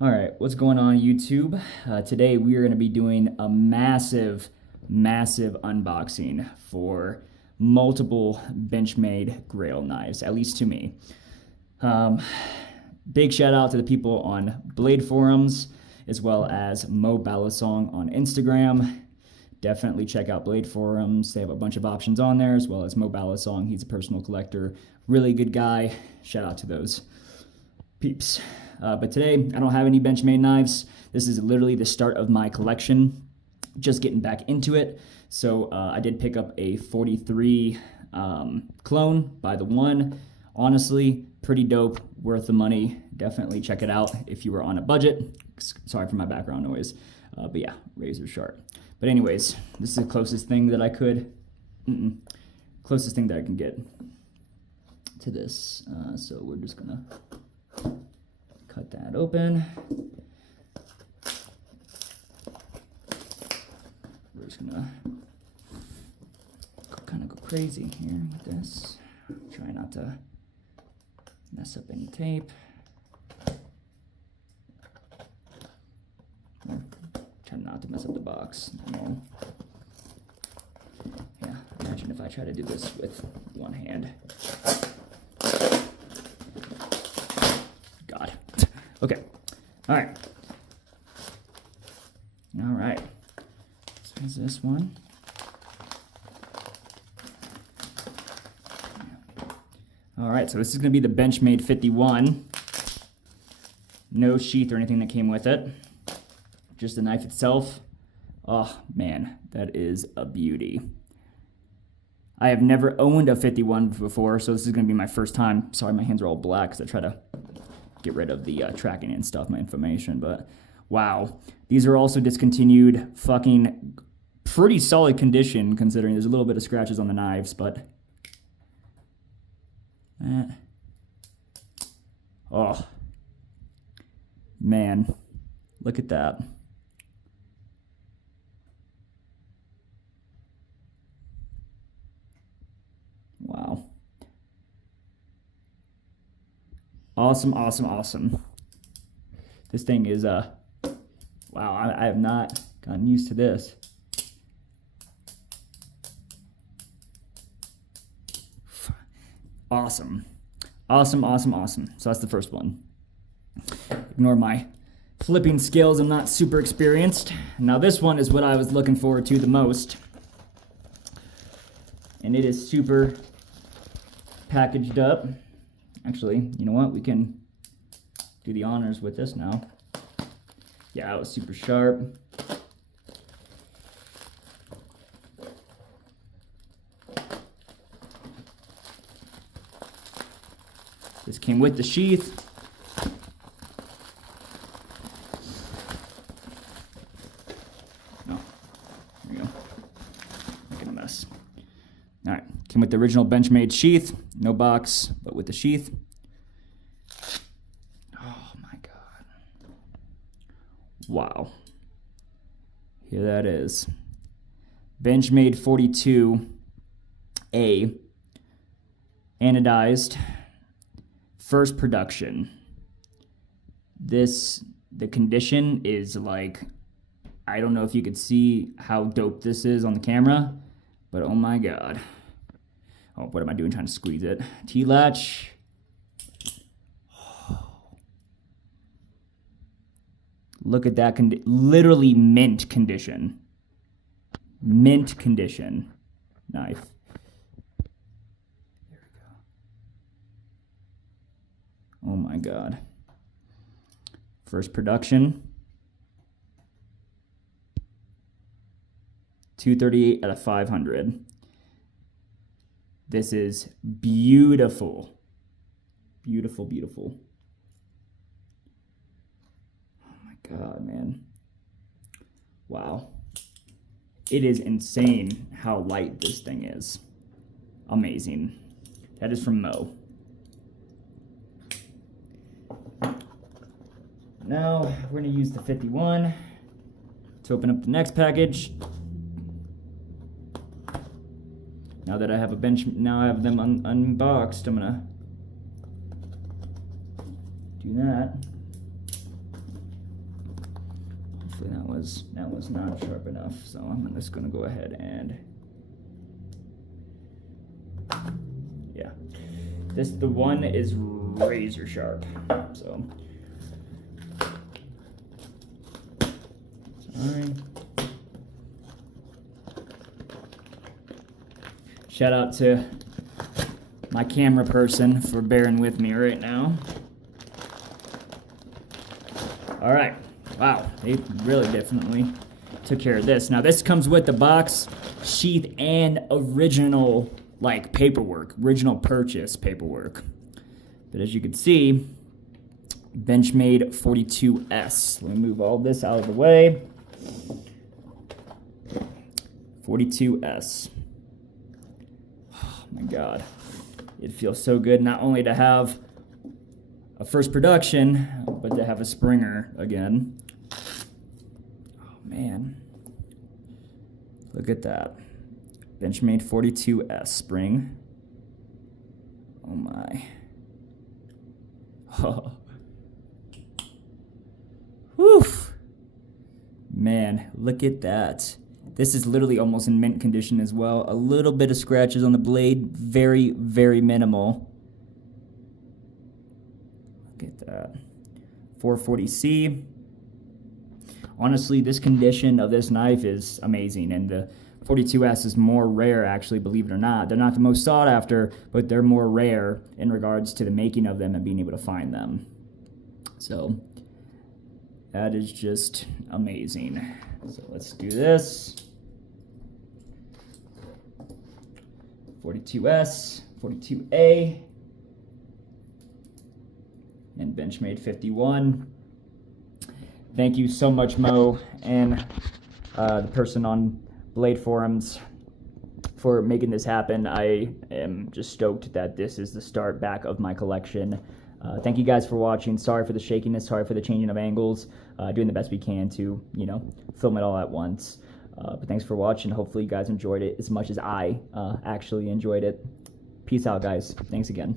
All right, what's going on YouTube? Today we are going to be doing a massive unboxing for multiple Benchmade Grail knives, at least to me. Big shout out to the people on Blade Forums, as well as Balisong on Instagram. Definitely check out Blade Forums. They have a bunch of options on there, as well as Balisong. He's a personal collector, really good guy. Shout out to those peeps. But today, I don't have any Benchmade knives. This is literally the start of my collection. Just getting back into it. So I did pick up a 43 clone by the one. Honestly, pretty dope, worth the money. Definitely check it out if you were on a budget. Sorry for my background noise. But yeah, razor sharp. But anyways, this is the closest thing that I could, closest thing that I can get to this. So we're just gonna cut that open. We're just gonna kind of go crazy here with this. Try not to mess up any tape. Try not to mess up the box. Yeah, imagine if I try to do this with one hand. God. Okay. All right. All right. So here's this one. All right, so this is going to be the Benchmade 51. No sheath or anything that came with it. Just the knife itself. Oh, man, that is a beauty. I have never owned a 51 before, so this is going to be my first time. Sorry, my hands are all black because I try to get rid of the tracking and stuff, my information, but wow. These are also discontinued, fucking pretty solid condition considering there's a little bit of scratches on the knives, but oh, man, look at that. Wow. Awesome, awesome, awesome. This thing is, wow, I have not gotten used to this. Awesome. Awesome, awesome, awesome. So that's the first one. Ignore my flipping skills. I'm not super experienced. Now this one is what I was looking forward to the most. And it is super packaged up. Actually, you know what? We can do the honors with this now. Yeah, that was super sharp. This came with the sheath. Oh, there we go. Making a mess. All right, came with the original Benchmade sheath. No box, but with the sheath. Oh my God. Wow. Here that is. Benchmade 42A. Anodized. First production. The condition is like, I don't know if you could see how dope this is on the camera, but oh my God. Oh, what am I doing trying to squeeze it? T-latch. Oh. Look at that, literally mint condition. Mint condition knife. There we go. Oh my God. First production. 238 out of 500. This is beautiful. Beautiful, beautiful. Oh my God, man. Wow. It is insane how light this thing is. Amazing. That is from Mo. Now, we're going to use the 51 to open up the next package. Now that I have now I have them unboxed, I'm gonna do that. Hopefully that was not sharp enough. So I'm just gonna go ahead and, yeah. The one is razor sharp. So sorry. Shout out to my camera person for bearing with me right now. All right, wow, they really definitely took care of this. Now this comes with the box, sheath, and original like paperwork, original purchase paperwork. But as you can see, Benchmade 42S. Let me move all this out of the way. 42S. Oh my God. It feels so good not only to have a first production, but to have a Springer again. Oh man. Look at that. Benchmade 42S spring. Oh my. Oh. Whew. Man, look at that. This is literally almost in mint condition as well. A little bit of scratches on the blade, very, very minimal. Look at that. 440C. Honestly, this condition of this knife is amazing, and the 42S is more rare, actually, believe it or not. They're not the most sought after, but they're more rare in regards to the making of them and being able to find them. So that is just amazing. So let's do this. 42S, 42A, and Benchmade 51. Thank you so much, Mo, and the person on Blade Forums for making this happen. I am just stoked that this is the start back of my collection. Thank you guys for watching. Sorry for the shakiness, sorry for the changing of angles. Doing the best we can to, you know, film it all at once. But thanks for watching. Hopefully you guys enjoyed it as much as I actually enjoyed it. Peace out, guys. Thanks again.